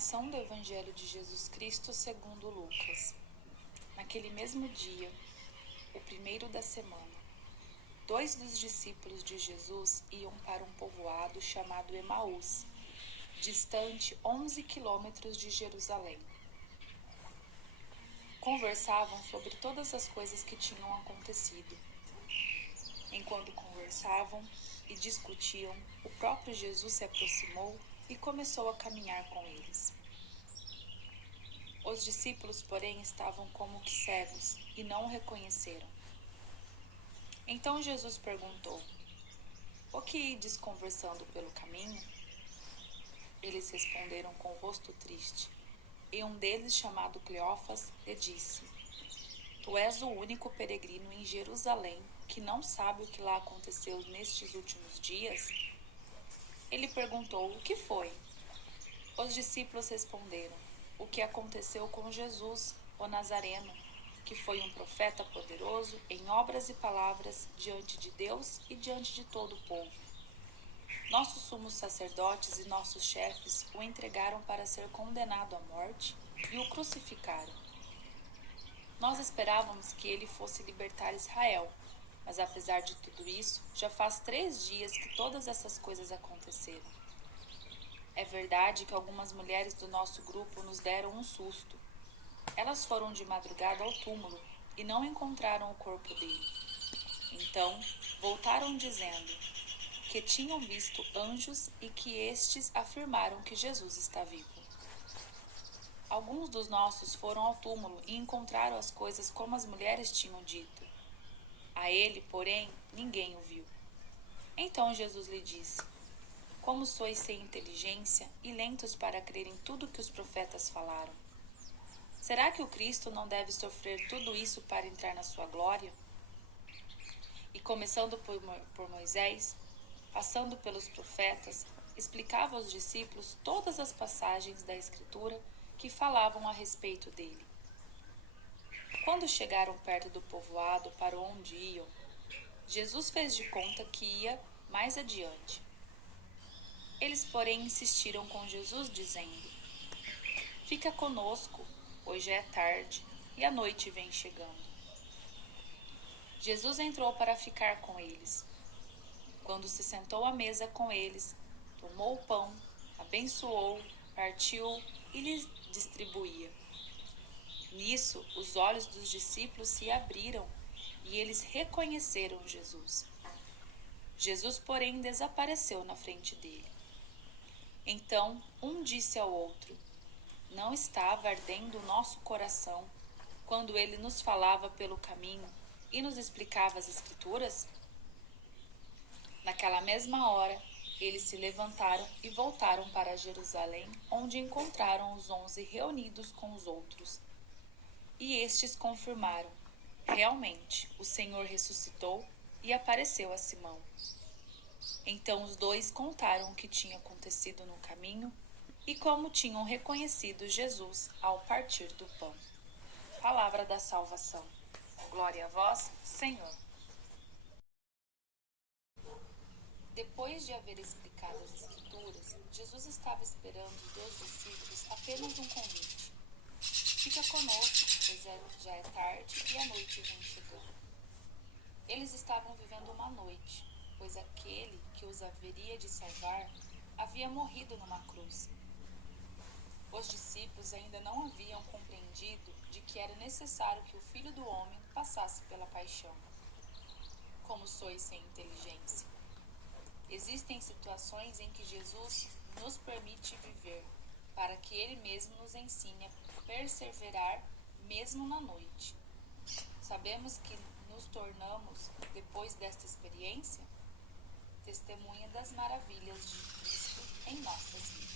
Proclamação do Evangelho de Jesus Cristo segundo Lucas. Naquele mesmo dia, o primeiro da semana, 2 dos discípulos de Jesus iam para um povoado chamado Emaús, distante 11 quilômetros de Jerusalém. Conversavam sobre todas as coisas que tinham acontecido. Enquanto conversavam e discutiam, o próprio Jesus se aproximou e começou a caminhar com eles. Os discípulos, porém, estavam como que cegos e não o reconheceram. Então Jesus perguntou: "O que ides conversando pelo caminho?" Eles responderam com o rosto triste, e um deles, chamado Cleófas, lhe disse: "Tu és o único peregrino em Jerusalém que não sabe o que lá aconteceu nestes últimos dias?" Ele perguntou: "O que foi?" Os discípulos responderam: "O que aconteceu com Jesus, o Nazareno, que foi um profeta poderoso em obras e palavras diante de Deus e diante de todo o povo. Nossos sumos sacerdotes e nossos chefes o entregaram para ser condenado à morte e o crucificaram. Nós esperávamos que ele fosse libertar Israel, mas apesar de tudo isso, já faz 3 dias que todas essas coisas aconteceram. É verdade que algumas mulheres do nosso grupo nos deram um susto. Elas foram de madrugada ao túmulo e não encontraram o corpo dele. Então, voltaram dizendo que tinham visto anjos e que estes afirmaram que Jesus está vivo. Alguns dos nossos foram ao túmulo e encontraram as coisas como as mulheres tinham dito. A ele, porém, ninguém o viu." Então Jesus lhe disse: "Como sois sem inteligência e lentos para crer em tudo que os profetas falaram? Será que o Cristo não deve sofrer tudo isso para entrar na sua glória?" E começando por Moisés, passando pelos profetas, explicava aos discípulos todas as passagens da Escritura que falavam a respeito dele. Quando chegaram perto do povoado para onde iam, Jesus fez de conta que ia mais adiante. Eles, porém, insistiram com Jesus, dizendo: "Fica conosco, pois já é tarde e a noite vem chegando." Jesus entrou para ficar com eles. Quando se sentou à mesa com eles, tomou o pão, abençoou, partiu e lhes distribuía. Nisso, os olhos dos discípulos se abriram e eles reconheceram Jesus. Jesus, porém, desapareceu na frente dele. Então, um disse ao outro: "Não estava ardendo o nosso coração quando ele nos falava pelo caminho e nos explicava as Escrituras?" Naquela mesma hora, eles se levantaram e voltaram para Jerusalém, onde encontraram os 11 reunidos com os outros. E estes confirmaram: realmente, o Senhor ressuscitou e apareceu a Simão. Então os 2 contaram o que tinha acontecido no caminho e como tinham reconhecido Jesus ao partir do pão. Palavra da salvação. Glória a vós, Senhor. Depois de haver explicado as Escrituras, Jesus estava esperando dos discípulos apenas um convite: "Fica conosco, pois já é tarde e a noite vem chegando." Eles estavam vivendo uma noite, pois aquele que os haveria de salvar havia morrido numa cruz. Os discípulos ainda não haviam compreendido de que era necessário que o Filho do Homem passasse pela paixão. Como sois sem inteligência! Existem situações em que Jesus nos permite viver, para que Ele mesmo nos ensine a perseverar mesmo na noite. Sabemos que nos tornamos, depois desta experiência, testemunha das maravilhas de Cristo em nossas vidas.